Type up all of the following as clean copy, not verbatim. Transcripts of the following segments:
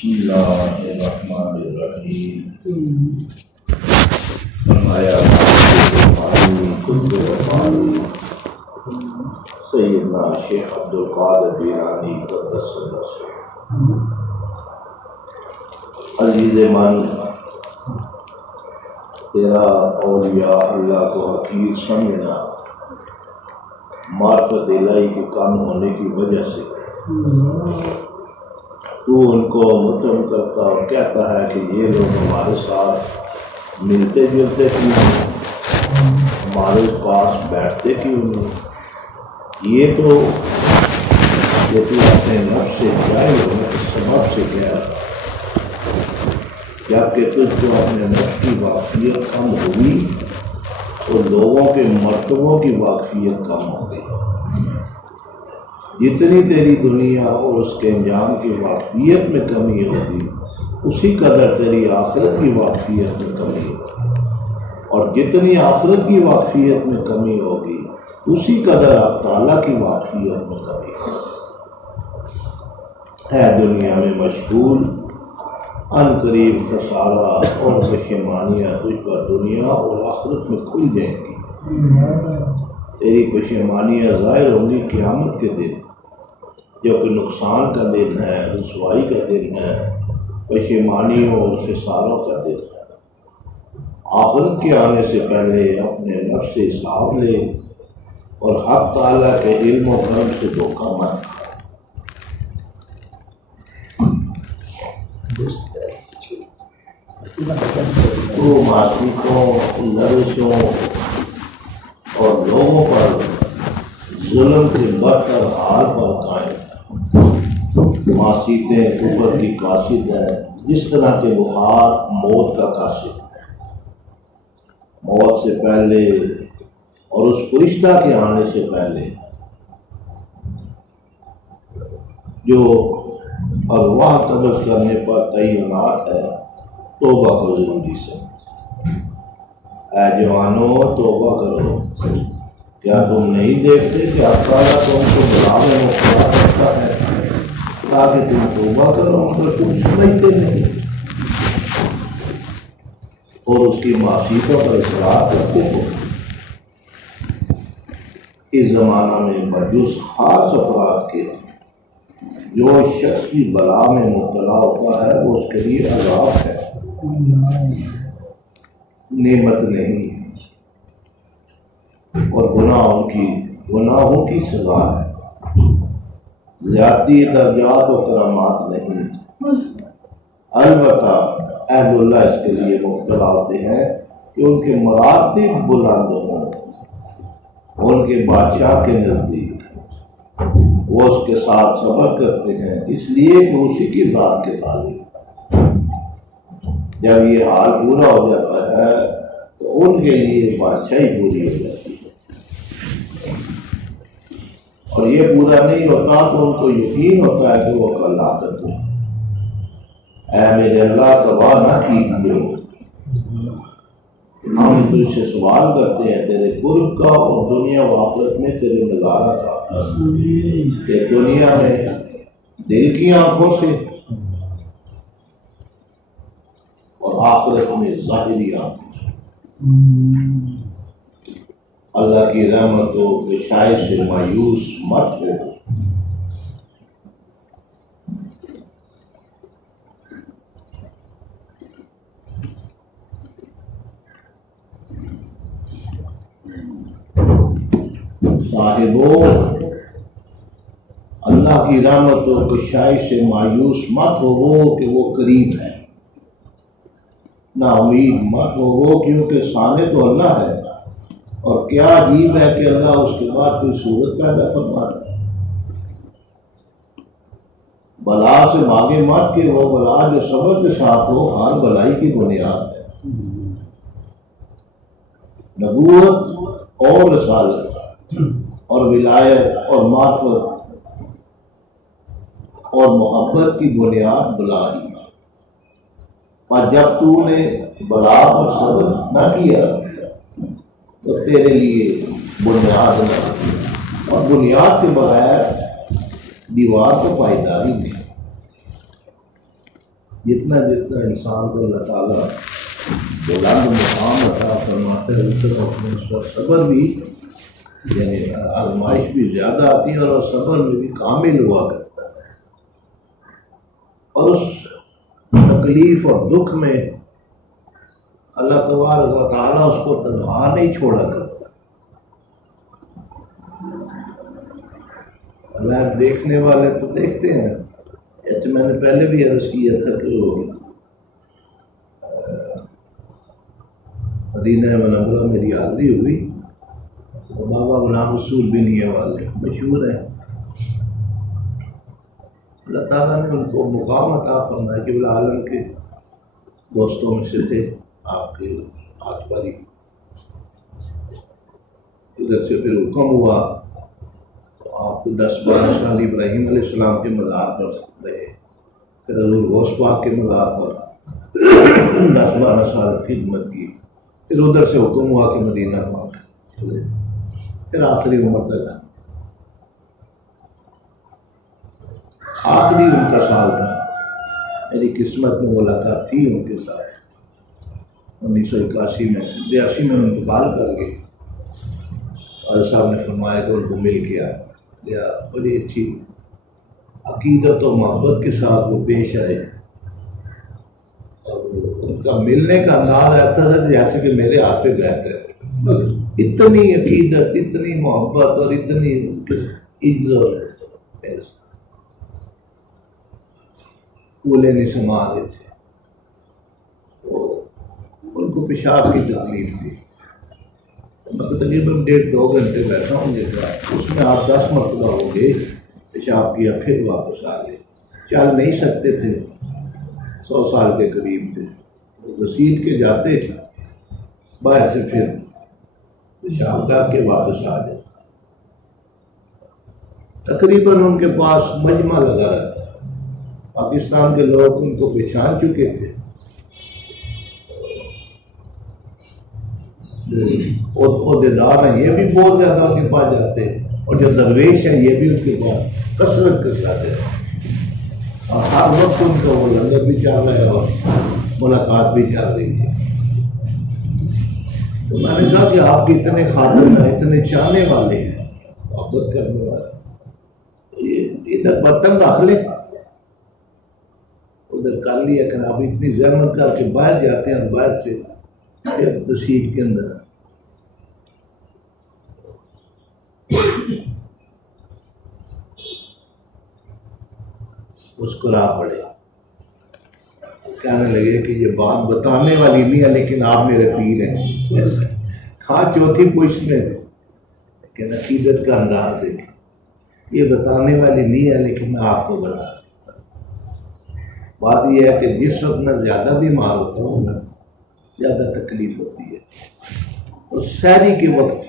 بسم اللہ الرحمن الرحیم فرمایا سیدنا شیخ عبدالقادر جیلانی قدس سرہ عزیز من، تیرا اولیاء اللہ کو حقیر سمجھنا معرفت الہی کے کم ہونے کی وجہ سے تو ان کو متهم کرتا اور کہتا ہے کہ یہ لوگ ہمارے ساتھ ملتے جلتے کیوں ہیں، ہمارے پاس بیٹھتے کیوں نہیں، یہ تو اپنے نفس سے جائے ہونے کے سبب سے کہہ رہا جبکہ تجھ کو اپنے نفس کی واقفیت کم ہوئی تو لوگوں کے مرتبوں کی واقفیت کم ہو گئی۔ جتنی تیری دنیا اور اس کے انجام کی واقفیت میں کمی ہوگی اسی قدر تیری آخرت کی واقفیت میں کمی ہوگی، اور جتنی آخرت کی واقفیت میں کمی ہوگی اسی قدر آپ تعالیٰ کی واقفیت میں کمی ہوگی۔ ہے دنیا میں مشغول، ان قریب خسارہ اور پشیمانیاں تجھ پر دنیا اور آخرت میں کھل جائیں گی۔ تیری پشیمانیاں ظاہر ہوں گی قیامت کے دن، جو کہ نقصان کا دن ہے، رسوائی کا دن ہے، پشیمانیوں اور خساروں کا دن ہے۔ آخرت کے آنے سے پہلے اپنے نفس سے حساب لے اور حق تعالیٰ کے علم و کرم سے دھوکہ مت۔ تو معصیتوں، لرزشوں اور لوگوں پر ظلم کے بدتر حال پر قائم۔ معصیتیں کفر کی قاصد ہے، جس طرح کے بخار موت کا قاصد ہے۔ موت سے پہلے اور اس فرشتہ کے آنے سے پہلے جو ارواح قبض کرنے پر تعینات ہے، توبہ کو ضروری سمجھ۔ اے جوانوں، توبہ کرو، کیا تم نہیں دیکھتے کہ اللہ تعالیٰ تم کو بلانے مبتلا کرتا ہے تاکہ تم توبہ کرو، مگر تم سمجھتے نہیں اور اس کی معصیتوں پر اصرار کرتے ہو۔ اس زمانہ میں بجز خاص افراد کے جو شخص کی بلا میں مبتلا ہوتا ہے وہ اس کے لیے عذاب ہے، نعمت نہیں، اور گناہوں کی سزا ہے۔ زیادتی درجات و کرامات نہیں، البتہ اہل اللہ اس کے لیے مبتلا ہوتے ہیں کہ ان کے مراتب بلند ہوں، ان کے بادشاہ کے نزدیک وہ اس کے ساتھ صبر کرتے ہیں، اس لیے کہ اسی کی ذات کے تعلق۔ جب یہ حال پورا ہو جاتا ہے تو ان کے لیے بادشاہی پوری ہو جاتی ہے، اور یہ پورا نہیں ہوتا تو ان کو یقین ہوتا ہے کہ وہ کل آخرت میں اے میرے اللہ تباہ نہ کیجیے، ہم تجھ سے سوال کرتے ہیں تیرے قرب کا اور دنیا و آخرت میں تیرے نظارہ کا، کہ دنیا میں دل کی آنکھوں سے اور آخرت میں ظاہری آنکھوں سے۔ اللہ کی رحمت و بشائر سے مایوس مت ہو۔ صاحبو، اللہ کی رحمت و بشائر سے مایوس مت ہو کہ وہ قریب ہے، نا امید مت ہو کیونکہ صانع تو اللہ ہے، اور کیا عجیب ہے کہ اللہ اس کے بعد کوئی صورت پیدا فرماتا ہے۔ بلا سے مانگے مت کہ وہ بلا جو صبر کے ساتھ ہو ہر بلائی کی بنیاد ہے۔ نبوت اور رسالت اور ولایت اور معرفت اور محبت کی بنیاد بلا ہی ہے، اور جب تو نے بلا پر صبر نہ کیا تو تیرے لیے بنیاد نہ، اور بنیاد کے بغیر دیوار کو پائیداری نہیں۔ جتنا جتنا انسان کو اللہ تعالیٰ بلند مقام عطا فرماتے ہیں اس پر صبر بھی یعنی آزمائش بھی زیادہ آتی ہے اور صبر میں بھی کامل ہوا کرتا ہے، اور اس تکلیف اور دکھ میں اللہ تبارک و تعالیٰ اس کو تنہا نہیں چھوڑا کرتا۔ اللہ دیکھنے والے تو دیکھتے ہیں، جیسے میں نے پہلے بھی عرض کیا تھا کہ مدینہ منورہ میری حاضری ہوئی، بابا غلام رسول بن والے مشہور ہیں، اللہ تعالیٰ نے ان کو مقام عطا فرمایا کہ عالم کے دوستوں میں سے تھے، آپ کے ہاتھ پر ہی ادھر سے پھر حکم ہوا تو آپ کو 10-12 سال ابراہیم علیہ السلام کے مزار پر رہے، پھر حضور غوث پاک کے مزار پر 10-12 سال خدمت کی، پھر ادھر سے حکم ہوا کہ مدینہ پاک چلے، پھر آخری عمر تک آخری ان کا سال تھا۔ میری قسمت میں ملاقات تھی ان کے ساتھ 1981 میں، 82 میں انتقال کر گئے، اور صاحب نے فرمایا کہ ان کو مل گیا، بڑی اچھی عقیدت و محبت کے ساتھ وہ پیش آئے، اور ان کا ملنے کا انداز ایسا تھا جیسے کہ میرے ہاتھ پہ گئے تھے، اتنی عقیدت، اتنی محبت اور اتنی عزت، پولے نہیں سما رہے تھے، ان کو پیشاب کی تکلیف تھی، میں تقریباً 1.5-2 گھنٹے بیٹھا ہوں جس کا، اس میں 8-10 مرتبہ ہو گئے پیشاب کیا، پھر واپس آ گئے، چل نہیں سکتے تھے، 100 سال کے قریب تھے، گھسیٹ کے جاتے تھے باہر سے، پھر پیشاب کر کے واپس آ جاتے، تقریباً ان کے پاس مجمع لگا رہتا، پاکستان کے لوگ ان کو پہچان چکے تھے، عہدیدار ہیں یہ بھی بہت زیادہ ان کے پاس جاتے ہیں، اور جو درویش ہیں یہ بھی ان کے پاس کثرت کے ساتھ ہیں، اور ہر وقت ان کا وہ لنگر بھی چل رہا ہے اور ملاقات بھی چل رہی ہے۔ تو میں نے کہا کہ آپ کی اتنے خاطر ہیں، اتنے چاہنے والے ہیں، محبت کرنے والے، ادھر برتن رکھ لیں، ادھر کر لیا کہ آپ اتنی زحمت کر کے باہر جاتے ہیں، باہر سے تشہیر کے اندر مسکرا پڑے، کہنے لگے کہ یہ بات بتانے والی نہیں ہے لیکن آپ میرے پیر ہیں، کھا چوتھی پوچھنے تھے لیکن عقیدت کا انداز دیکھیں، یہ بتانے والی نہیں ہے لیکن میں آپ کو بتا دیتا ہوں۔ بات یہ ہے کہ جس وقت میں زیادہ بیمار ہوتا ہوں نا، زیادہ تکلیف ہوتی ہے، تو سحری کے وقت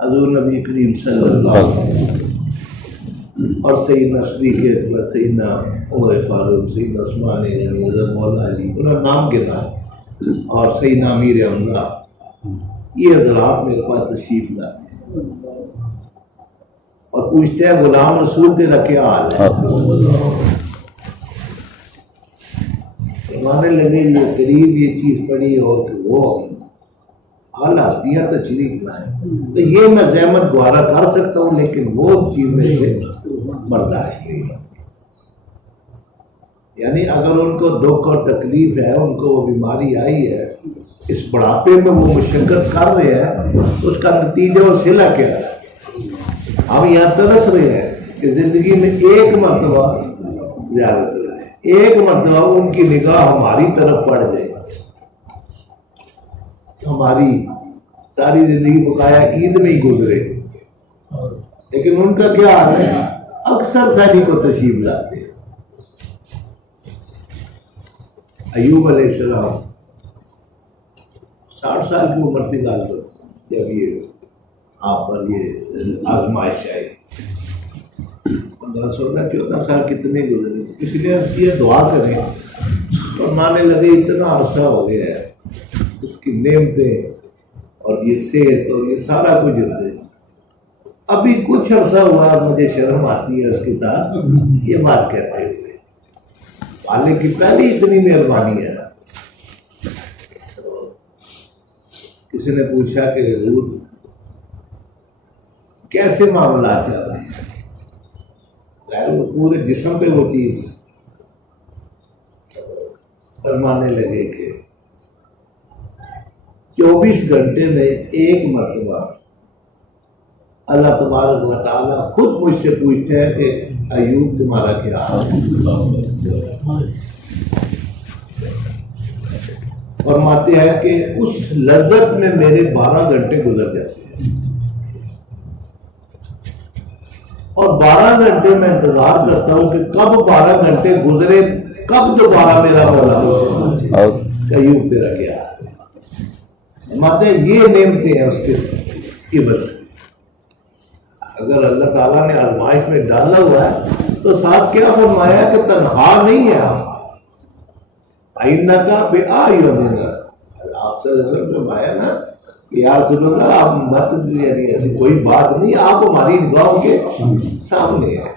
حضور نبی کریم صلی اللہ علیہ وسلم اور سیدنا صدیق اکبر، سیدنا عمر فاروق، سیدنا عثمان غنی، حضرت مولانا علی، انہوں نام گنا، اور سیدنا امیر امرا، یہ حضرات میرے پاس تشریف لاتے ہیں اور پوچھتے ہیں غلام رسول تیرا کیا حال ہے؟ مانے لگے یہ قریب یہ چیز پڑی اور کہ وہ اعلیٰ ہستیاں تشریف لائیں، تو یہ میں زحمت گوارا کر سکتا ہوں لیکن وہ چیز میں سے برداشت نہیں ہوتی، یعنی اگر ان کو دکھ اور تکلیف ہے، ان کو وہ بیماری آئی ہے، اس بڑھاپے میں وہ مشقت کر رہے ہیں، اس کا نتیجہ اور صلہ کیا ہے؟ ہم یہاں ترس رہے ہیں کہ زندگی میں ایک مرتبہ زیادہ ایک مرتبہ ان کی نگاہ ہماری طرف پڑ جائے، ہماری ساری زندگی بقایا عید میں ہی گزرے، لیکن ان کا کیا حال ہے؟ اکثر ساری کو تشریف لاتے ہیں۔ ایوب علیہ السلام 60 سال کی عمر تھی گال پر جب یہ آپ پر یہ آزمائش آئی، 15-16-14 سال کتنے گزرے، اس لیے یہ دعا کریں، اور مانے لگے اتنا عرصہ ہو گیا ہے، اس کی نعمتیں اور یہ صحت اور یہ سارا کچھ ہوتے، ابھی کچھ عرصہ ہوا، مجھے شرم آتی ہے اس کے ساتھ یہ بات کہتے ہوئے، مالک کی پہلی اتنی مہربانی ہے. کسی نے پوچھا کہ حضور کیسے معاملات چل رہے ہیں؟ وہ پورے جسم پہ وہ چیز فرمانے لگے کہ 24 گھنٹے میں ایک مرتبہ اللہ تبارک و تعالیٰ خود مجھ سے پوچھتے ہیں کہ ایوب تمہارا کیا حال ہے؟ فرماتے ہیں کہ اس لذت میں میرے 12 گھنٹے گزر جاتے ہیں اور 12 گھنٹے میں انتظار کرتا ہوں کہ کب 12 گھنٹے گزرے، کب دوبارہ میرا مولا ایوب تیرا کیا حال ہے؟ فرماتے ہیں یہ نعمتیں ہیں اس کی بس. اگر اللہ تعالیٰ نے آزمائش میں ڈالا ہوا ہے تو ساتھ کیا فرمایا کہ تنہا نہیں ہے آپ کا بے آئیوننا. آپ سے فرمایا نا کہ یا رسول اللہ آپ مت، یعنی ایسی کوئی بات نہیں، آپ ہماری نگاہوں کے سامنے ہے.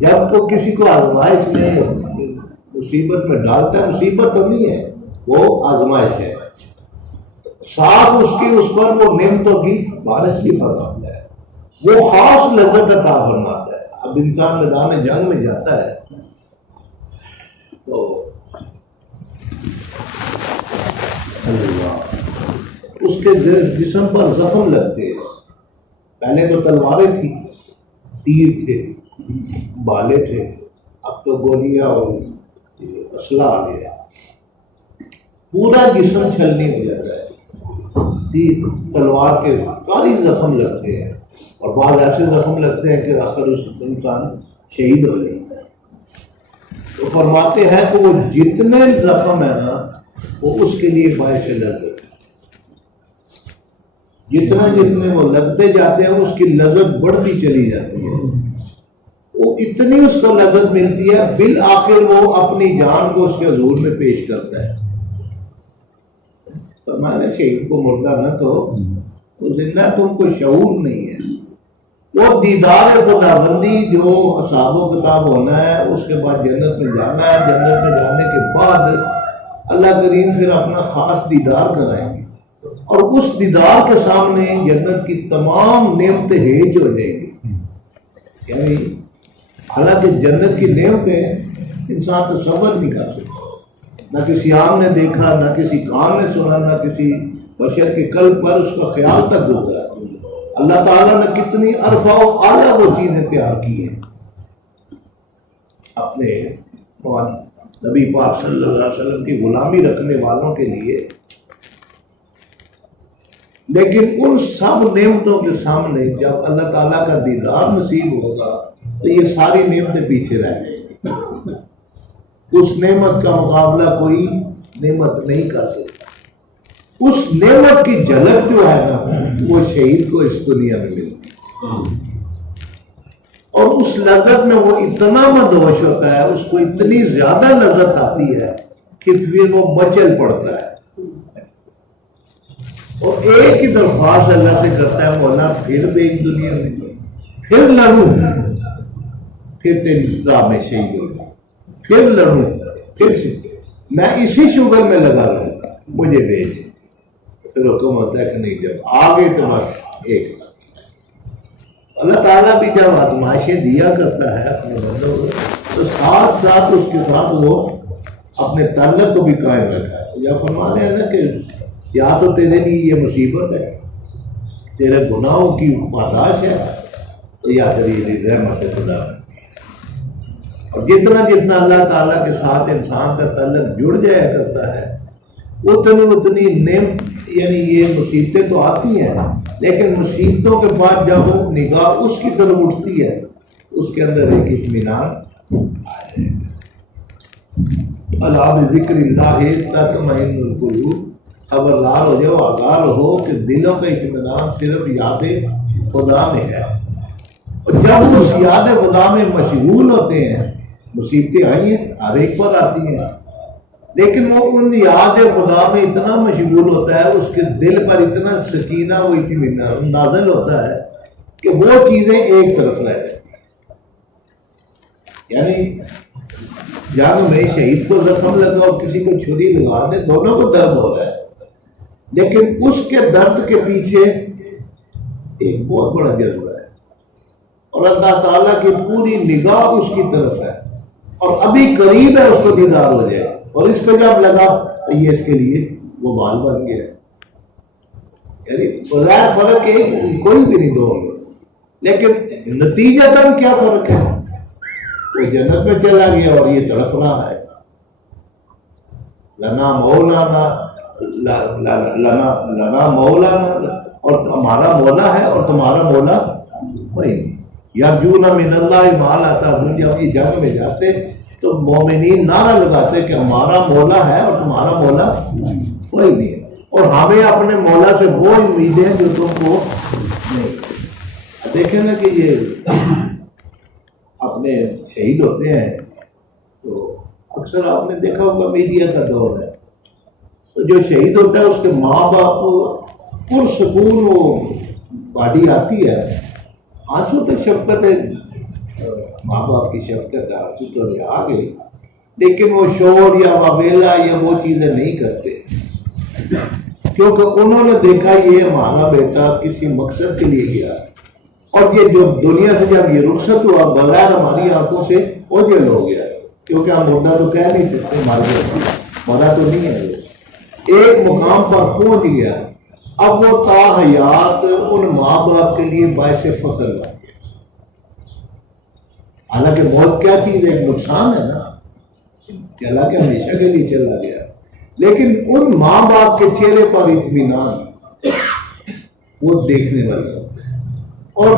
جب تو کسی کو آزمائش میں مصیبت میں ڈالتا ہے، مصیبت تو نہیں ہے، وہ آزمائش ہے، ساتھ اس کی اس پر وہ نعمتوں کی بارش بھی فرماتا ہے، وہ خاص لذت عطا فرماتا ہے. اب انسان میدان جنگ میں جاتا ہے تو اس کے جسم پر زخم لگتے ہیں. پہلے تو تلواریں تھیں، تیر تھے، بالے تھے، اب تو گولیاں اور اسلحہ آ گیا. پورا جسم چھلنے ہو جاتا ہے، تیر تلوار کے کاری زخم لگتے ہیں اور بعض ایسے زخم لگتے ہیں کہ آخر اس انسان شہید ہو جاتا ہے. تو فرماتے ہیں کہ وہ جتنے زخم ہے نا وہ اس کے لیے باعث لذت، جتنے وہ لگتے جاتے ہیں اس کی لذت بڑھتی چلی جاتی ہے. وہ اتنی اس کو لذت ملتی ہے، بالآخر وہ اپنی جان کو اس کے حضور میں پیش کرتا ہے. فرمایا شہید کو مردہ نہ کہو، وہ زندہ، تم کو شعور نہیں ہے. وہ دیدار خداوندی جو حساب و کتاب ہونا ہے، اس کے بعد جنت میں جانا ہے. جنت میں جانے کے بعد اللہ کریم پھر اپنا خاص دیدار کرائیں گے اور اس دیدار کے سامنے جنت کی تمام نعمتیں ہیج ہو جائیں گی. یعنی حالانکہ جنت کی نعمتیں انسان تصور نہیں کر سکتا، نہ کسی آنکھ نے دیکھا، نہ کسی کان نے سنا، نہ کسی بشر کے قلب پر اس کا خیال تک گزرا. اللہ تعالیٰ نے کتنی عرفہ و اعلیٰ وہ چیزیں تیار کی ہیں اپنے نبی پاک صلی اللہ علیہ وسلم کی غلامی رکھنے والوں کے لیے. لیکن ان سب نعمتوں کے سامنے جب اللہ تعالیٰ کا دیدار نصیب ہوگا تو یہ ساری نعمتیں پیچھے رہ جائیں گی. اس نعمت کا مقابلہ کوئی نعمت نہیں کر سکتا. اس نعمت کی جھلک جو ہے نا وہ شہید کو اس دنیا میں ملتی اور اس لذت میں وہ اتنا مدہوش ہوتا ہے، اس کو اتنی زیادہ لذت آتی ہے کہ پھر وہ مچل پڑتا ہے اور ایک ہی درخواست اللہ سے کرتا ہے، مولا پھر بیچ دنیا میں، پھر لڑوں، پھر تیری راہ میں شہید ہو جاؤں، پھر لڑوں، پھر سے میں اسی شغل میں لگا رہوں گا، مجھے بیچ. پھر حکم ہوتا ہے کہ نہیں، جب آگے تو بس ایک. اللہ تعالیٰ بھی جب آزمائشیں دیا کرتا ہے اپنے بندوں کو تو ساتھ ساتھ اس کے ساتھ وہ اپنے تعلق کو بھی قائم رکھا ہے. یا فرمانے ہیں نا کہ یا تو تیرے لیے یہ مصیبت ہے، تیرے گناہوں کی پاداش ہے، تو یا تیرے لیے رحمت خدا ہے. اور جتنا اللہ تعالیٰ کے ساتھ انسان کا تعلق جڑ جایا کرتا ہے اتنی نعمت، یعنی یہ مصیبتیں تو آتی ہیں لیکن مصیبتوں کے بعد جب وہ نگاہ اس کی طرف اٹھتی ہے اس کے اندر ایک اطمینان آ جائے گا. الا بذکر اللہ تطمئن القلوب. خبردار ہو جاؤ، آگاہ رہو کہ دلوں کا اطمینان صرف یاد خدا میں ہے. اور جب اس یاد خدا میں مشغول ہوتے ہیں، مصیبتیں آئی ہیں، ہر ایک پر آتی ہیں، لیکن وہ ان یاد خدا میں اتنا مشغول ہوتا ہے، اس کے دل پر اتنا سکینہ و اطمینان نازل ہوتا ہے کہ وہ چیزیں ایک طرف رہ جاتی ہیں. یعنی جنگ میں شہید کو زخم لگا اور کسی کو چھری لگا دے، دونوں کو درد ہو رہا ہے، لیکن اس کے درد کے پیچھے ایک بہت بڑا جذبہ ہے، اور اللہ تعالیٰ کی پوری نگاہ اس کی طرف ہے، اور ابھی قریب ہے اس کو دیدار ہو جائے، اور اس کو جب لگا تو یہ اس کے لیے وہ مال بن گیا۔ یعنی بظاہر فرق ہے کوئی بھی نہیں دو، لیکن نتیجتاً کیا فرق ہے؟ وہ جنت میں چلا گیا اور یہ تڑپ رہا ہے۔ لنا مولانا لنا مولانا، اور ہمارا مولا ہے اور تمہارا مولا وہی نہیں۔ یرجون من اللہ ما لا ترجون، جب یہ جنگ میں جاتے تو مومنین نعرہ لگاتے کہ ہمارا مولا ہے اور تمہارا مولا وہی نہیں ہے، اور ہمیں اپنے مولا سے وہ امیدیں ہیں جو تم کو نہیں۔ دیکھیں نا کہ یہ اپنے شہید ہوتے ہیں تو اکثر آپ نے دیکھا ہوگا میڈیا کا دور ہے، تو جو شہید ہوتا ہے اس کے ماں باپ پرسکون وہ باڈی آتی ہے، آنسو تو شفقت ہے، ماں باپ کی شفقت ہے، آنسو تو آ گئی، لیکن وہ شور یا واویلا یا وہ چیزیں نہیں کرتے، کیونکہ انہوں نے دیکھا یہ ہمارا بیٹا کسی مقصد کے لیے گیا، اور یہ جو دنیا سے جب یہ رخصت ہوا بغیر ہماری آنکھوں سے اوجھل ہو گیا، کیونکہ ہم مردہ تو کہہ نہیں سکتے، مرا تو نہیں ہے، ایک مقام پر پہنچ گیا، اب وہ تا حیات ان ماں باپ کے لیے باعث فخر بن گیا۔ حالانکہ موت کیا چیز ہے، ایک نقصان ہے نا، حالانکہ ہمیشہ کے لیے چلا گیا، لیکن ان ماں باپ کے چہرے پر اطمینان وہ دیکھنے والے ہوتے ہیں، اور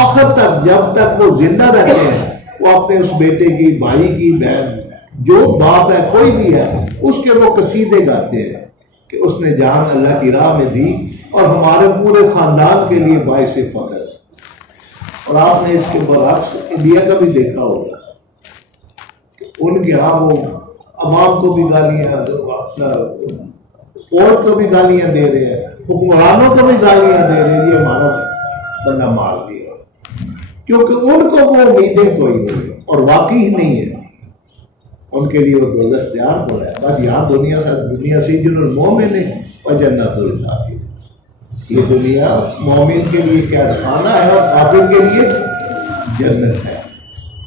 آخر تک جب تک وہ زندہ رہتے ہیں وہ اپنے اس بیٹے کی، بھائی کی، بہن، جو باپ ہے کوئی بھی ہے، اس کے وہ قصیدے گاتے ہیں کہ اس نے جان اللہ کی راہ میں دی اور ہمارے پورے خاندان کے لیے باعث فخر ہے۔ اور آپ نے اس کے برعکس انڈیا کا بھی دیکھا ہوگا کہ ان کے ہاں وہ عوام کو بھی گالیاں، فوج کو بھی گالیاں دے رہے ہیں، حکمرانوں کو بھی گالیاں دے رہے ہیں، یہ ہمارا بندہ مار دیا، کیونکہ ان کو وہ امیدیں کوئی نہیں اور واقعی ہی نہیں ہے، ان کے لیے وہ دوزخ تیار ہو رہا ہے، بس یہاں دنیا سجن المومن و جنت الکافر، یہ دنیا مومن کے لیے کیا خانہ ہے اور کافر کے لیے جنت ہے۔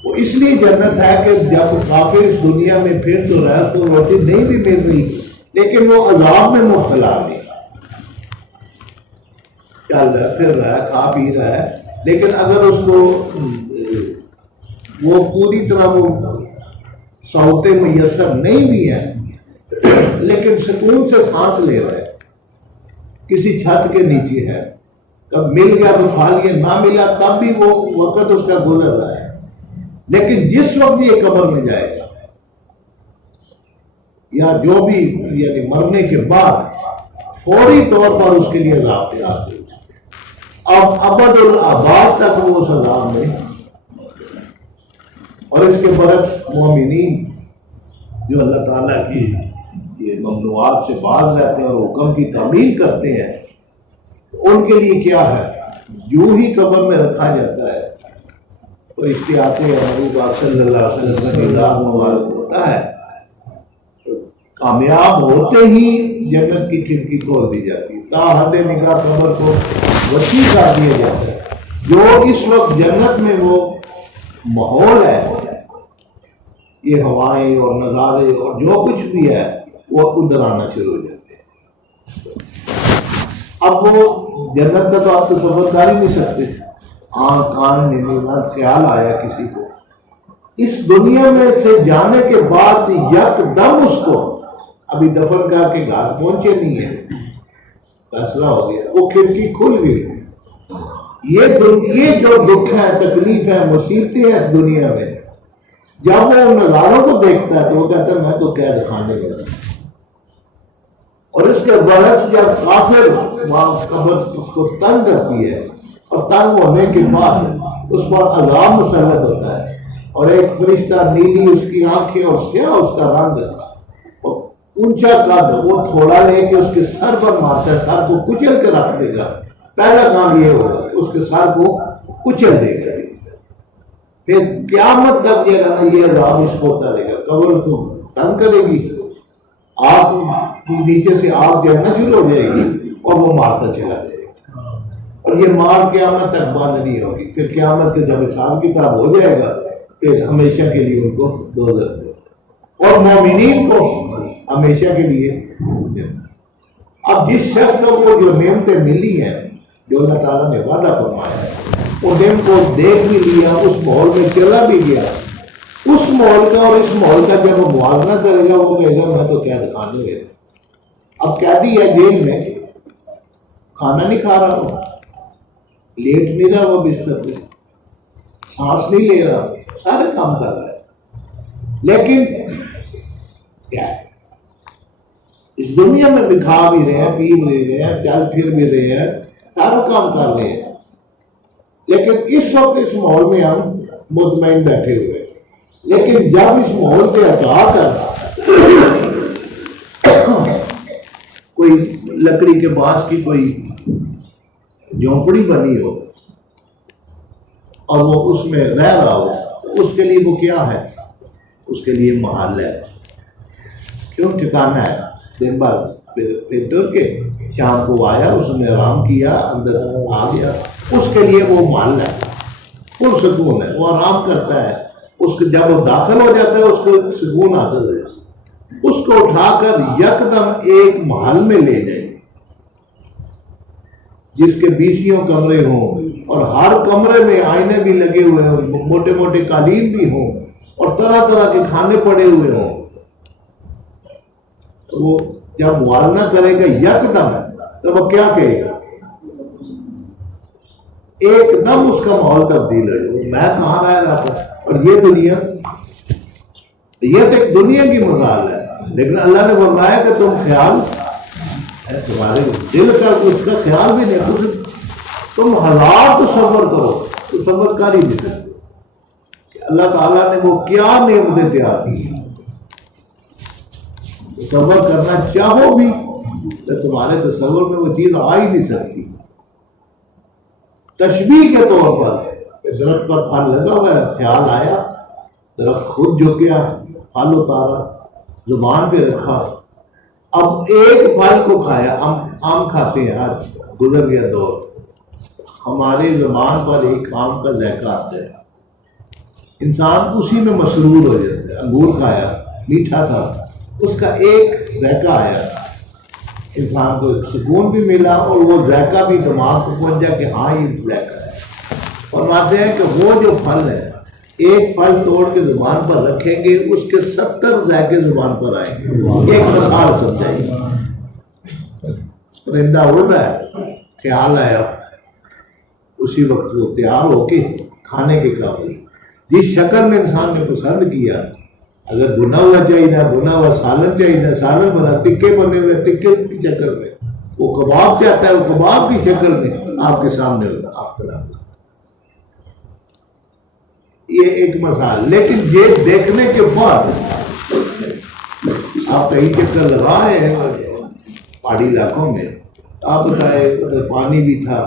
وہ اس لیے جنت ہے کہ جب کافر اس دنیا میں پھر تو رہا، اس کو روٹی نہیں بھی مل رہی، لیکن وہ عذاب میں مبتلا نہیں، چل رہا پھر رہا ہے، کھا پی رہا ہے، لیکن اگر اس کو وہ پوری طرح وہ سہولتیں میسر نہیں بھی ہیں، لیکن سکون سے سانس لے رہا ہے، کسی چھت کے نیچے ہے، کب مل گیا تو کھا لیا، نہ ملا تب بھی وہ وقت اس کا گزر رہا ہے، لیکن جس وقت یہ قبر میں جائے گا یا جو بھی یعنی مرنے کے بعد فوری طور پر اس کے لیے عذاب تیار ہو، اب ابد الآباد تک وہ اس عذاب میں۔ اور اس کے برعکس مومنین جو اللہ تعالیٰ کی یہ ممنوعات سے باز رہتے ہیں اور حکم کی تعمیل کرتے ہیں، ان کے لیے کیا ہے، جو ہی قبر میں رکھا جاتا ہے تو احتیاط محبوب صلی اللہ علیہ وسلم کا کردار مبارک ہوتا ہے، کامیاب ہوتے ہی جنت کی کھڑکی کھول دی جاتی ہے، تا حد نگاہ قبر کو وسیع کر دیا جاتا ہے، جو اس وقت جنت میں وہ ماحول ہے، یہ ہوائیں اور نظارے اور جو کچھ بھی ہے وہ ادھر آنا شروع ہو جاتے ہیں۔ اب وہ جنت کا تو آپ تصور کر ہی نہیں سکتے، آنکھ کان نیند خیال آیا کسی کو، اس دنیا میں سے جانے کے بعد یک دم اس کو ابھی دفن کر کے گھر پہنچے نہیں ہے، فیصلہ ہو گیا، وہ کھڑکی کھل گئی، یہ جو دکھ ہے، تکلیف ہے، مصیبتیں ہیں اس دنیا میں، جب وہ ان نظاروں کو دیکھتا ہے تو وہ کہتا ہے میں تو قید خانے میں ہوں۔ اور اس کے برعکس جب کافر قبر اس کو تنگ کرتی ہے اور تنگ ہونے کے بعد اس پر عذاب مسلط ہوتا ہے، اور ایک فرشتہ نیلی اس کی آنکھیں اور سیاہ اس کا رنگ اور اونچا قد، وہ تھوڑا لے کے اس کے سر پر مارتا ہے، سر کو کچل کے رکھ دے گا، پہلا کام یہ ہوگا کہ اس کے سر کو کچل دے گا، پھر قیامت تک یہ رہنا، یہ عذاب اس کو ہوتا رہے گا، قبر کو تنگ کرے گی، آگ نیچے سے آگ جلنا شروع ہو جائے گی اور وہ مارتا چلا جائے گا، اور یہ مار قیامت تک بند نہیں ہوگی۔ پھر قیامت کے جب حساب کتاب ہو جائے گا پھر ہمیشہ کے لیے ان کو دوزخ دے، اور مومنین کو ہمیشہ کے لیے دے۔ اب جس شخص کو جو نعمتیں ملی ہیں، جو اللہ تعالیٰ نے وعدہ فرمایا ہے، وہ نعمت کو دیکھ بھی لیا، اس ماحول میں چلا بھی گیا، اس ماحول کا اور اس ماحول کا جب وہ موازنہ کرے گا وہ کہے گا میں تو قید خانے میں، اب قیدی ہے جیل میں، کھانا نہیں کھا رہا، وہ لیٹ نہیں رہا، وہ بستر پہ سانس نہیں لے رہا، سارے کام کر رہا ہے، لیکن کیا ہے، اس دنیا میں بھی کھا بھی رہے ہیں، پی بھی رہے ہیں، چل پھر بھی رہے ہیں، سارا کام کر رہے ہیں، لیکن اس وقت اس ماحول میں ہم مطمئن بیٹھے ہوئے ہیں۔ لیکن جب اس ماحول سے ہٹا کر کوئی لکڑی کے باس کی کوئی جھونپڑی بنی ہو اور وہ اس میں رہ رہا ہو، اس کے لیے وہ کیا ہے؟ اس کے لیے محل ہے، کیوں؟ ٹھکانہ ہے، دن بھر پھر ٹر کے شام کو آیا، اس نے آرام کیا، اندر آ گیا، اس کے لیے وہ محل ہے، پرسکون ہے، وہ آرام کرتا ہے، اس کو جب وہ داخل ہو جاتا ہے اس کو سکون حاصل ہو جاتا ہے، اس کو اٹھا کر یکدم ایک محل میں لے جائیں جس کے 20 کمرے ہوں اور ہر کمرے میں آئینے بھی لگے ہوئے ہوں، موٹے موٹے قالین بھی ہوں اور طرح طرح کے کھانے پڑے ہوئے ہوں، تو وہ جب موازنہ کرے گا یکدم تو وہ کیا کہے گا؟ ایک دم اس کا ماحول تبدیل ہے، میں کہاں رہ رہا تھا، اور یہ دنیا، یہ تو ایک دنیا کی مثال ہے، لیکن اللہ نے فرمایا کہ تم خیال تمہارے دل کا اس کا خیال بھی نہیں، تم ہزار تصور کرو، تصور کر ہی نہیں سکتے اللہ تعالیٰ نے وہ کیا نعمتیں تیار کی ہیں، تصور کرنا چاہو بھی تو تمہارے تصور میں وہ چیز آ ہی نہیں سکتی۔ تشبیہ کے طور پر درخت پر پھل لگا ہوا ہے، خیال آیا، درخت خود جو کیا پھل اتارا، زبان پہ رکھا، اب ایک پھل کو کھایا، آم کھاتے ہیں، آج گزر گیا دور، ہماری زبان پر ایک آم کا ذائقہ آتا ہے، انسان اسی میں مسرور ہو جاتا ہے، انگور کھایا میٹھا تھا، اس کا ایک ذائقہ آیا، انسان کو سکون بھی ملا اور وہ ذائقہ بھی دماغ کو پہنچا کہ ہاں یہ ذائقہ ہے۔ فرماتے ہیں کہ وہ جو پھل ہے، ایک پھل توڑ کے زبان پر رکھیں گے، اس کے 70 ذائقے زبان پر آئیں گے، ایک مثال سمجھائیے، پرندہ اڑ رہا ہے، خیال آیا، اسی وقت وہ تیار ہو کے کھانے کے قابل، جس شکل میں انسان نے پسند کیا، اگر بنا ہوا چاہیے، بنا ہوا سالن چاہیے، سالن بنا، ٹکے بنے ہوئے ٹکے کی شکل میں، وہ کباب چاہتا ہے، وہ کباب کی شکل میں آپ کے سامنے ہوگا، آپ کا یہ ایک مثال۔ لیکن یہ دیکھنے کے بعد آپ کہیں چکر لگائے ہیں پہاڑی علاقوں میں، آپ بتائے ادھر پانی بھی تھا،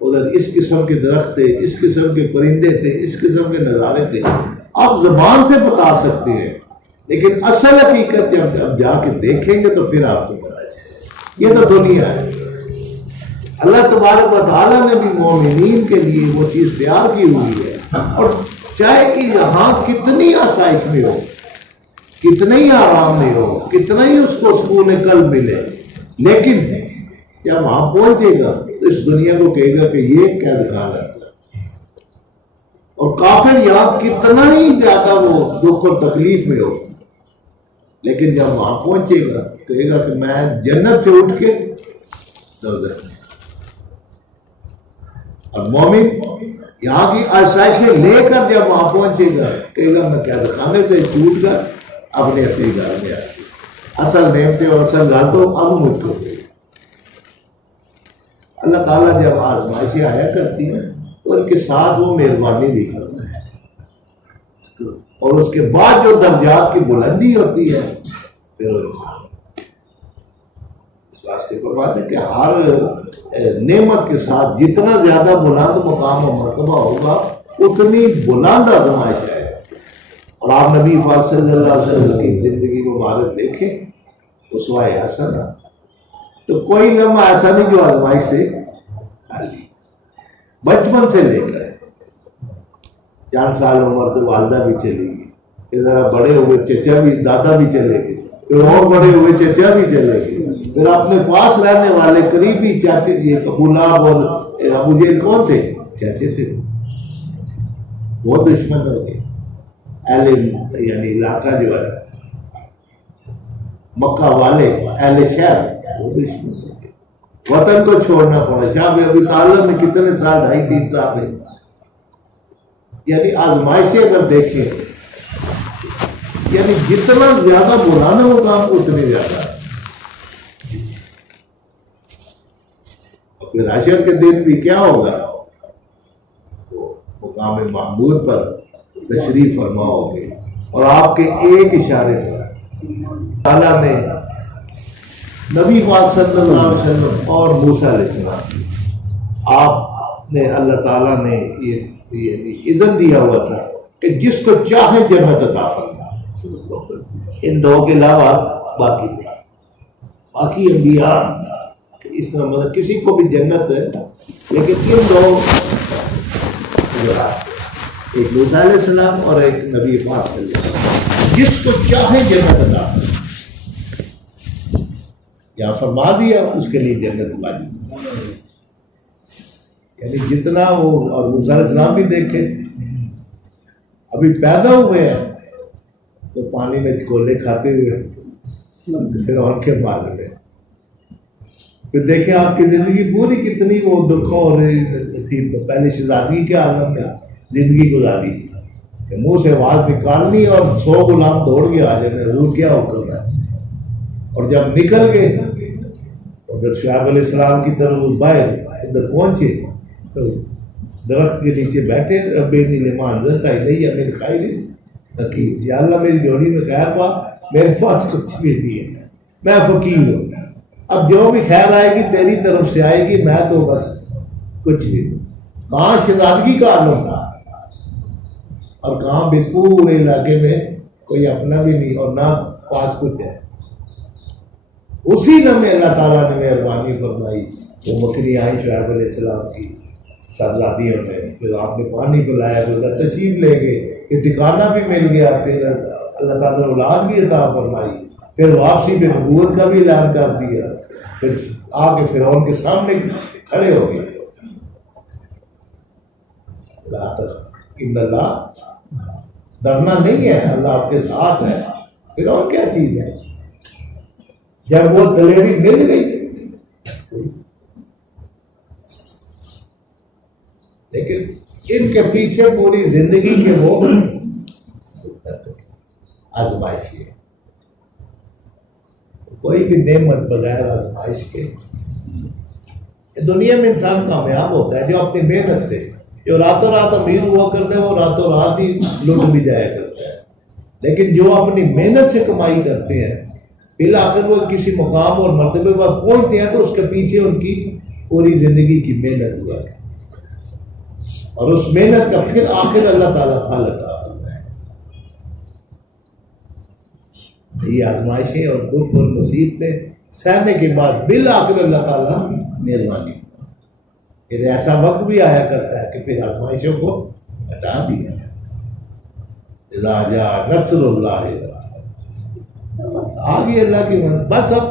ادھر اس قسم کے درخت تھے، اس قسم کے پرندے تھے، اس قسم کے نظارے تھے، آپ زبان سے بتا سکتے ہیں، لیکن اصل حقیقت جب آپ جا کے دیکھیں گے تو پھر آپ کو پتا چلے۔ یہ تو دنیا ہے، اللہ تبارک و تعالیٰ نے بھی مومنین کے لیے وہ چیز تیار کی ہوئی ہے، اور چاہے کہ یہاں کتنی آسائش میں ہو، کتنا ہی آرام میں ہو، کتنا ہی اس کو سکون قلب ملے، لیکن جب وہاں پہنچے گا تو اس دنیا کو کہے گا کہ یہ کیا دکھا رہا تھا، اور کافر یہاں کتنا ہی زیادہ وہ دکھ اور تکلیف میں ہو، لیکن جب وہاں پہنچے گا کہے گا کہ میں جنت سے اٹھ کے دوزخ میں، اور مومن یہاں کی آسائشیں لے کر جب وہاں پہنچے گا کہے گا میں کیا دکھانے سے چھوٹ کر اپنے اصلی گھر میں آ گئی، اصل نعمتیں اور اصل گھر تو اب مجھ ہو گئی۔ اللہ تعالیٰ جب آزمائشیں آیا کرتی ہیں تو ان کے ساتھ وہ مہربانی بھی کرتا ہے، اور اس کے بعد جو درجات کی بلندی ہوتی ہے پھر وہ انسان اس واسطے پر بات ہے کہ ہر نعمت کے ساتھ جتنا زیادہ بلند مقام و مرتبہ ہوگا اتنی بلند آزمائش ہے. اور آپ نبی پاک صلی اللہ علیہ وسلم کی زندگی کو مبارک دیکھیں، اسوہ حسنہ، تو کوئی لمحہ ایسا نہیں جو آزمائش سے خالی. بچپن سے لے کر چار سال عمر تو والدہ بھی چلی گئی، پھر ذرا بڑے ہوئے چچا بھی، دادا بھی چلے گئے، پھر اور بڑے ہوئے چچا بھی چلے گئے، پھر اپنے پاس رہنے والے قریبی چاچے، یہ ابولاب اور ابو جہل کون تھے؟ چاچے تھے. وہ دشمن ہو گئے. اہل یعنی علاقہ جو ہے مکہ والے، اہل شہر، وہ دشمن ہو گئے. وطن کو چھوڑنا پڑا. شاہ ابی طالب میں کتنے سال، 2.5-3 سال رہے. یعنی آزمائشیں اگر دیکھیں، یعنی جتنا زیادہ بلانا ہوگا آپ کو اتنے زیادہ. اور پھر حشر کے دن بھی کیا ہوگا؟ مقام محمود پر تشریف فرما ہوگے اور آپ کے ایک اشارے پر تعالیٰ نے نبی پاک صلی اللہ علیہ وسلم اور موسیٰ علیہ السلام، آپ نے اللہ تعالیٰ نے یہ اذن دیا ہوا تھا کہ جس کو چاہے جنت عطا فرما. ان دو کے علاوہ باقی نہیں. باقی انبیاء اس طرح مطلب کسی کو بھی جنت ہے، لیکن ان دو، ایک موسیٰ علیہ السلام اور ایک نبی پاک صلی اللہ علیہ وسلم، جس کو چاہے جنت عطا فرما. یا فرما دیا اس کے لیے جنت واجب. یعنی جتنا وہ، اور موسیٰ علیہ السلام بھی دیکھے ابھی پیدا ہوئے ہیں تو پانی میں چکولے کھاتے ہوئے فرعون کے بعد میں. پھر دیکھیں آپ کی زندگی پوری کتنی وہ دکھوں اور تھی. تو پہلے شہزادگی کے عالم میں زندگی گزاری کہ منہ سے آواز نکالنی اور 100 غلام دوڑ کے آ جانے، حضور کیا حکم ہے. اور جب نکل گئے ادھر شعیب علیہ السلام کی طرف باہر ادھر پہنچے تو درخت کے نیچے بیٹھے، رب انی لما انزلت الی من خیر فقیر. یا اللہ میری جوڑی میں خیر پا، میرے پاس کچھ بھی نہیں ہے، میں فقیر ہوں. اب جو بھی خیر آئے گی تیری طرف سے آئے گی، میں تو بس کچھ بھی نہیں. کہاں شہزادگی کا عالم تھا اور کہاں بھی پورے علاقے میں کوئی اپنا بھی نہیں اور نہ پاس کچھ ہے. اسی لمحے اللہ تعالیٰ نے مہربانی فرمائی. وہ مکھنی آئی شعیب علیہ السلام کی شہزادیوں نے، پھر آپ نے پانی پلایا، پھر تشریف لے گئے، پھر ٹھکانہ بھی مل گیا، پھر اللہ تعالیٰ نے اولاد بھی عطا فرمائی، پھر واپسی پہ نبوت کا بھی اعلان کر دیا، پھر آ کے فرعون کے سامنے کھڑے ہو گئے. ان اللہ، ڈرنا نہیں ہے، اللہ آپ کے ساتھ ہے. فرعون کیا چیز ہے؟ جب وہ دلیری مل گئی، لیکن ان کے پیچھے پوری زندگی کے وہ آزمائش ہے. کوئی بھی نعمت بغیر آزمائش کے، دنیا میں انسان کامیاب ہوتا ہے جو اپنی محنت سے، جو راتوں رات امیر ہوا کرتا ہے وہ راتوں رات ہی لٹ بھی جایا کرتا ہے. لیکن جو اپنی محنت سے کمائی کرتے ہیں، بالآخر وہ کسی مقام اور مرتبے پر پہنچتے ہیں تو اس کے پیچھے ان کی پوری زندگی کی محنت ہوا ہے، اور اس محنت کا پھر آخر اللہ تعالیٰ پھل عطا فرماتا ہے. یہ آزمائشیں اور دکھ اور مصیبتیں سہنے کے بعد بالآخر اللہ تعالیٰ مہربانی. پھر ایسا وقت بھی آیا کرتا ہے کہ پھر آزمائشوں کو ہٹا دیا جاتا ہے. اذا جاء نصر اللہ، بس آگے اللہ کی مدد. بس اب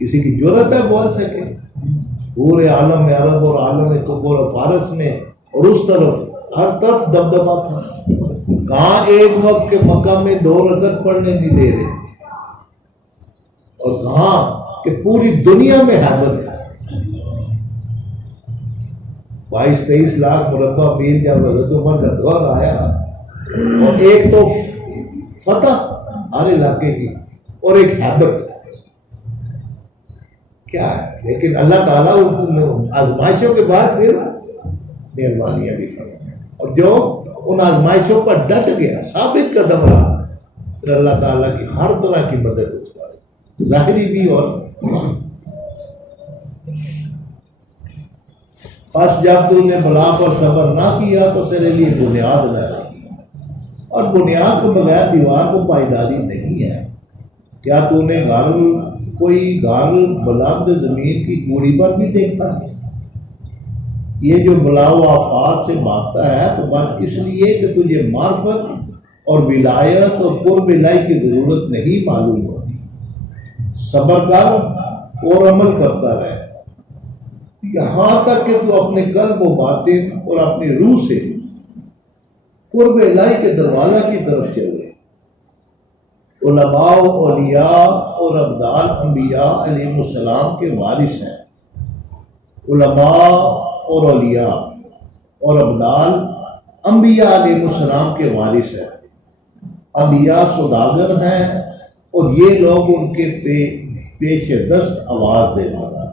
کسی کی ضرورت ہے بول سکے. پورے عالم میں، عرب اور عالم کفر اور فارس میں اور اس طرف ہر طرف دبدبا تھا. کہاں ایک وقت کے مکہ میں 2 رکعت پڑھنے نہیں دے رہے، اور کہاں کہ پوری دنیا میں ہیبت ہے. 22-23 لاکھ مربع میل جب حضرت عمر کا دور آیا، اور ایک تو فتح ہر علاقے کی اور ایک ہیبت کیا ہے. لیکن اللہ تعالیٰ آزمائشوں کے بعد پھر مہربانیاں بھی فرمائے، اور جو ان آزمائشوں پر ڈٹ گیا، ثابت قدم رہا، پھر اللہ تعالیٰ کی ہر طرح کی مدد اس پر ظاہری بھی اور بس جب تو نے بلا پر صبر نہ کیا تو تیرے لیے بنیاد نہ رہی، اور بنیاد کے بغیر دیوار کو پائیداری نہیں ہے۔ کیا تو نے کوئی گھر بلند زمین کی کوڑی پر بھی دیکھتا ہے؟ یہ جو بلا و آفات سے بھاگتا ہے تو بس اس لیے کہ تجھے معرفت اور ولایت اور قرب الہی کی ضرورت نہیں معلوم ہوتی۔ صبر کر اور عمل کرتا رہے یہاں تک کہ تو اپنے قلب و باطن اور اپنی روح سے قرب الہی کے دروازہ کی طرف چلے۔ علماء و اولیاء اور ابدال انبیاء علیہ السلام کے وارث ہیں۔ علماء اور اولیاء اور ابدال انبیاء علیہ السلام کے وارث ہیں۔ انبیاء سوداگر ہیں اور یہ لوگ ان کے پیش دست آواز دینے والے ہیں۔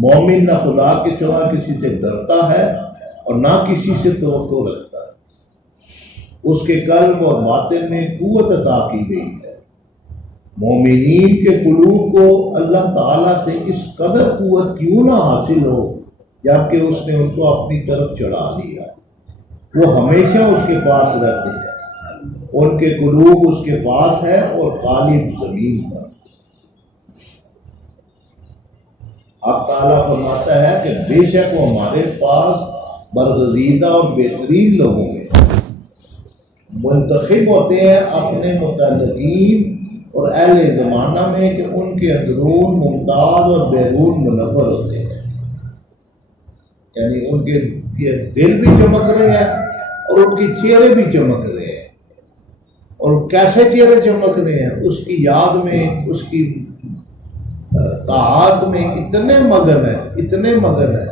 مومن نہ خدا کے سوا کسی سے ڈرتا ہے اور نہ کسی سے توقع رکھتا ہے۔ اس کے قلب اور باطن میں قوت عطا کی گئی ہے۔ مومنین کے قلوب کو اللہ تعالیٰ سے اس قدر قوت کیوں نہ حاصل ہو جبکہ اس نے ان کو اپنی طرف چڑھا لیا۔ وہ ہمیشہ اس کے پاس رہتے ہیں، ان کے قلوب اس کے پاس ہے اور غالب زمین پر۔ حق تعالیٰ فرماتا ہے کہ بے شک وہ ہمارے پاس برگزیدہ اور بہترین لوگوں میں منتخب ہوتے ہیں اپنے متعلقین اور اہل زمانہ میں کہ ان کے اندرون ممتاز اور بیرون منور ہوتے ہیں، یعنی ان کے دل بھی چمک رہے ہیں اور ان کے چہرے بھی چمک رہے ہیں۔ اور کیسے چہرے چمک رہے ہیں؟ اس کی یاد میں، اس کی طاعت میں اتنے مگن ہے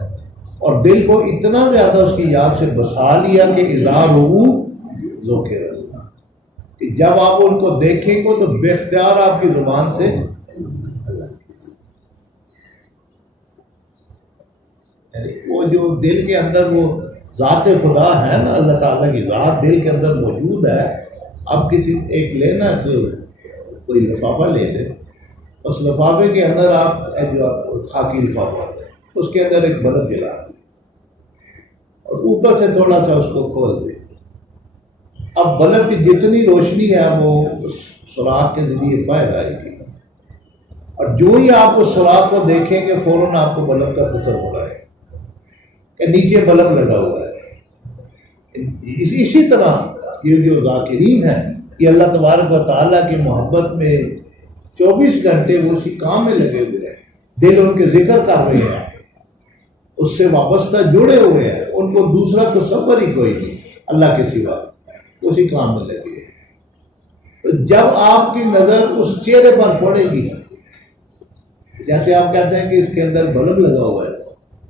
اور دل کو اتنا زیادہ اس کی یاد سے بسا لیا کہ اذا رؤوا ذکر اللہ، کہ جب آپ ان کو دیکھیں گے تو بے اختیار آپ کی زبان سے وہ جو دل کے اندر وہ ذات خدا ہے نا، اللہ تعالیٰ کی ذات دل کے اندر موجود ہے۔ اب کسی ایک لینا کوئی لفافہ لے لے، اس لفافے کے اندر آپ جو خاکی لفافہ ہے اس کے اندر ایک بلب جلا دیں اور اوپر سے تھوڑا سا اس کو کھول دیں۔ اب بلب کی جتنی روشنی ہے وہ اس سراغ کے ذریعے باہر آئے گی، اور جو ہی آپ اس سراغ کو دیکھیں گے فوراً آپ کو بلب کا تصور آئے کہ نیچے بلب لگا ہوا ہے۔ اسی طرح یہ جو ذاکرین ہیں یہ اللہ تبارک و تعالیٰ کی محبت میں 24 گھنٹے وہ اسی کام میں لگے ہوئے ہیں، دل ان کے ذکر کر رہے ہیں، اس سے وابستہ جڑے ہوئے ہیں، ان کو دوسرا تصور ہی کوئی نہیں اللہ کے سوا، اسی کام میں لگے ہیں۔ تو جب آپ کی نظر اس چہرے پر پڑے گی، جیسے آپ کہتے ہیں کہ اس کے اندر بلب لگا ہوا ہے،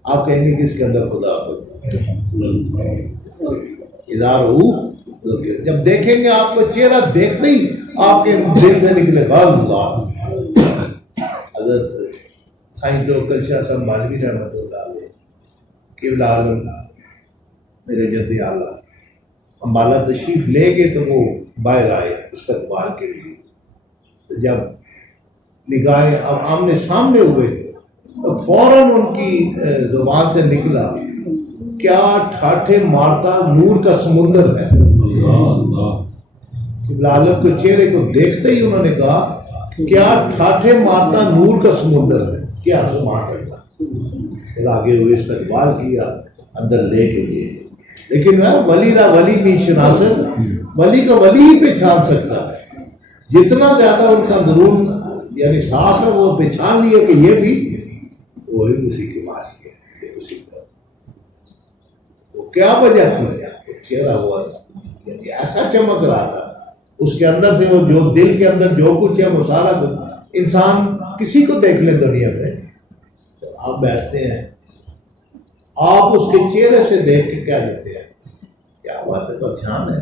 آپ کہیں گے کہ اس کے اندر خدا کو ادار ہو، جب دیکھیں گے آپ کو چہرہ دیکھتے ہی آپ کے دل سے نکلے گا اللہ۔ حضرت سائیں توکل شاہ صاحب مالوی رحمۃ اللہ علیہ قبلہ عالم میرے جد اعلیٰ امبالہ تشریف لے گئے تو وہ باہر آئے استقبال کے لیے، تو جب نگاہیں اب آمنے سامنے ہوئے تو فوراً ان کی زبان سے نکلا کیا ٹھاٹھے مارتا نور کا سمندر ہے۔ قبلہ عالم کے چہرے کو دیکھتے ہی انہوں نے کہا کیا ٹھاٹھے مارتا نور کا سمندر ہے، کیا سبحان اللہ۔ پھر آگے ہوئے استقبال کیا، اندر لے کے گئے۔ لیکن ولی را ولی بھی شناسر، ولی کا ولی ہی پہچان سکتا ہے، جتنا زیادہ ان کا درون یعنی صاف ہے وہ پہچان لیے کہ یہ بھی وہی اسی کے پاس کے ہے، اسی کا وہ کیا وجہ تھی؟ چہرہ ہوا یعنی ایسا چمک رہا تھا اس کے اندر سے، وہ جو دل کے اندر جو کچھ ہے وہ سارا کچھ انسان کسی کو دیکھ لے دنیا میں، جب آپ بیٹھتے ہیں آپ اس کے چہرے سے دیکھ کے کیا دیتے ہیں، کیا بات ہے، پریشان ہے،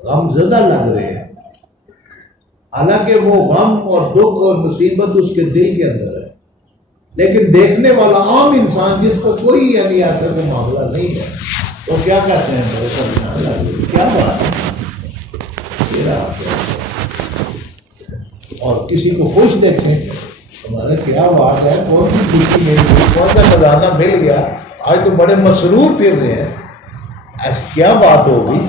غم زدہ لگ رہے ہیں، حالانکہ وہ غم اور دکھ اور مصیبت اس کے دل کے اندر ہے، لیکن دیکھنے والا عام انسان جس کو کوئی یعنی ایسا کوئی معاملہ نہیں ہے تو کیا کہتے ہیں کیا بات ہے، اور کسی کو خوش دیکھیں ہمارے کیا بات ہے، کون سی خوشی مل گئی، کون سا خزانہ مل گیا، آج تو بڑے مسرور پھر رہے ہیں، ایسی کیا بات ہوگی؟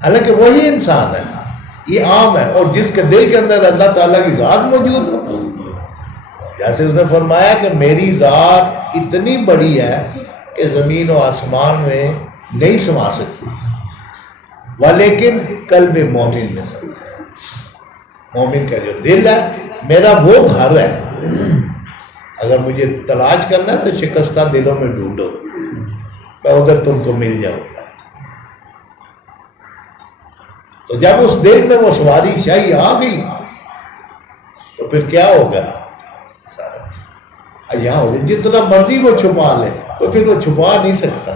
حالانکہ وہی انسان ہے، یہ عام ہے، اور جس کے دل کے اندر اللہ تعالیٰ کی ذات موجود ہو، جیسے اس نے فرمایا کہ میری ذات اتنی بڑی ہے کہ زمین و آسمان میں نہیں سما سکتی، ولیکن قلب مومن میں سمجھے، مومن کا جو دل ہے میرا وہ گھر ہے، اگر مجھے تلاش کرنا ہے تو شکستہ دلوں میں ڈھونڈو، میں ادھر تم کو مل جاؤں گا۔ تو جب اس دل میں وہ سواری شاہی آ گئی تو پھر کیا ہوگا؟ یہاں ہو جائے، جتنا مرضی وہ چھپا لے تو پھر وہ چھپا نہیں سکتا۔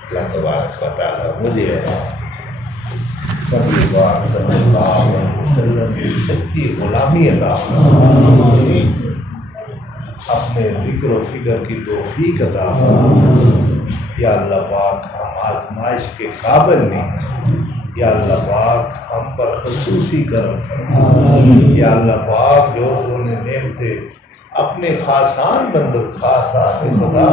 اللہ تبارک و تعالیٰ مجھے سچی غلامی عطا فرمائے، اپنے ذکر و فکر کی توفیق عطا فرمائے۔ یا اللہ پاک ہم آزمائش کے قابل نہیں، یا اللہ پاک ہم پر خصوصی کرم فرما، یا اللہ پاک جو تو نے نعمتیں اپنے خاصان بندوں، خاصان خدا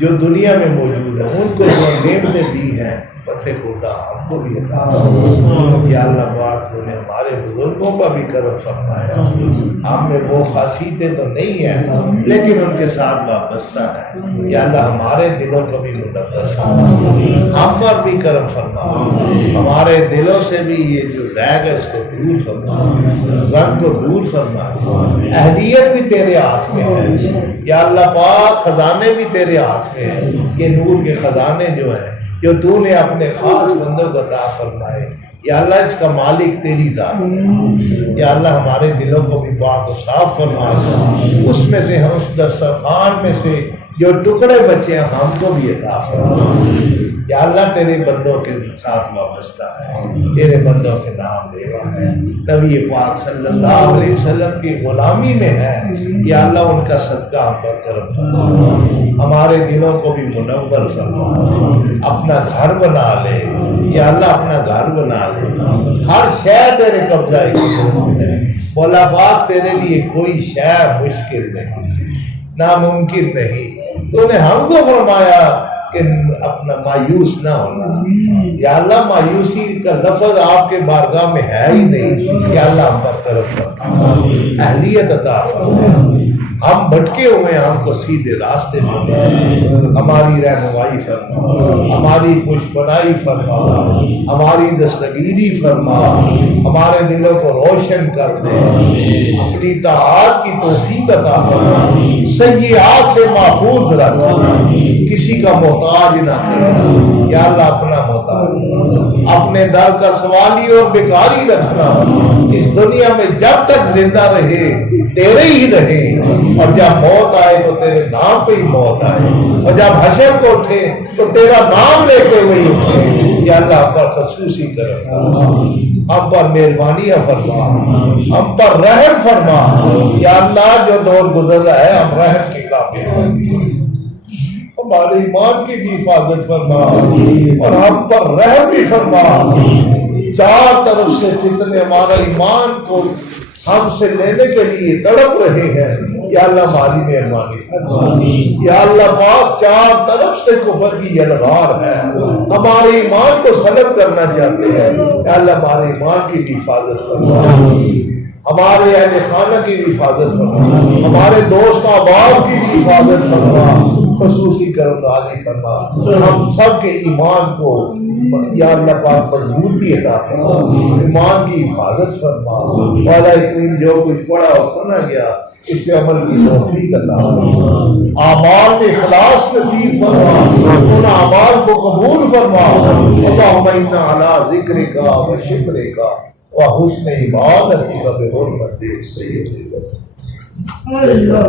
جو دنیا میں موجود ہیں ان کو جو نعمتیں دی ہیں بس خدا ہم کو بھی عطا فرما۔ یا اللہ پاک تو نے ہمارے بزرگوں کا بھی کرم فرمایا، ہم میں وہ خاصیتیں تو نہیں ہیں لیکن ان کے ساتھ وابستہ ہے، یا اللہ ہمارے دلوں کو بھی منور فرما، ہم پر بھی کرم فرما، ہمارے دلوں سے بھی یہ جو زیغ ہے اس کو دور فرما، زنگ کو دور فرما، اہلیت بھی تیرے ہاتھ میں ہے، یا اللہ پاک خزانے بھی تیرے ہاتھ میں ہیں، یہ نور کے خزانے جو ہیں جو تو نے اپنے خاص بندوں کو عطا فرمائے، یا اللہ اس کا مالک تیری ذات ہے، یا اللہ ہمارے دلوں کو بھی پاک و صاف فرما، اس میں سے ہم اس دسترخوان میں سے جو ٹکڑے بچے ہیں ہم کو بھی عطا فرما، یا اللہ تیرے بندوں کے ساتھ وابستہ ہے، تیرے بندوں کے نام لیوا ہے، نبی پاک صلی اللہ علیہ وسلم کی غلامی میں ہے، یا اللہ ان کا صدقہ ہم پر کرم فرما، ہمارے دلوں کو بھی منور فرما، اپنا گھر بنا لے، یا اللہ اپنا گھر بنا لے، ہر شے تیرے قبضہ ہے، مولا پاک تیرے لیے کوئی شے مشکل نہیں، ناممکن نہیں، تو نے ہم کو فرمایا کہ اپنا مایوس نہ ہونا، یا اللہ مایوسی کا لفظ آپ کے بارگاہ میں ہے ہی نہیں، یا اللہ ہم پر کرم فرما، اہلیت عطا فرما، ہم بھٹکے ہوئے ہم کو سیدھے راستے میں لے، ہماری رہنمائی فرما، ہماری پشپنائی فرما، ہماری دستگیری فرما، ہمارے دلوں کو روشن کر دے، اپنی طاعت کی توفیق عطا فرما، سیئات سے محفوظ رکھ، کسی کا محتاج نہ کرنا، یا اللہ اپنا محتاج، اپنے در کا سوالی اور بیکاری رکھنا، اس دنیا میں جب تک زندہ رہے تیرے ہی رہے، اور جب موت آئے تو تیرے نام پہ ہی موت آئے، اور جب حشر کو اٹھے تو تیرا نام لے کے وہی اٹھے، یا اللہ پر خصوصی کرم فرما، ہم پر مہربانیاں فرما، ہم پر رحم فرما، یا اللہ جو دور گزر رہا ہے ہم رحم کے قابل ہیں، ہمارے ایمان کی بھی حفاظت فرما اور ہم پر رحم بھی فرما، چار طرف سے جتنے ہمارا ایمان کو ہم سے لینے کے لیے تڑپ رہے ہیں، یا اللہ ہماری مہربانی فرما، یا اللہ پاک چار طرف سے کفر کی یلغار ہے، ہمارے ایمان کو سلب کرنا چاہتے ہیں، یا اللہ ہمارے ایمان کی بھی حفاظت فرما، ہمارے اہل خانہ کی بھی حفاظت فرما، ہمارے دوست احباب کی بھی حفاظت فرما، خصوصی کرم نازل فرما، ہم سب کے ایمان کو یا اللہ پاک مضبوطی عطا فرما، ایمان کی حفاظت فرما، مولا کریم جو کچھ پڑھا اور سنا گیا اس پہ عمل کی توفیق عطا فرما، اعمال میں اخلاص نصیب فرما، ان اعمال کو قبول فرما، اللہم انا علی ذکرک و شکرک و حسن عبادتک بحرمت سیدک اللہ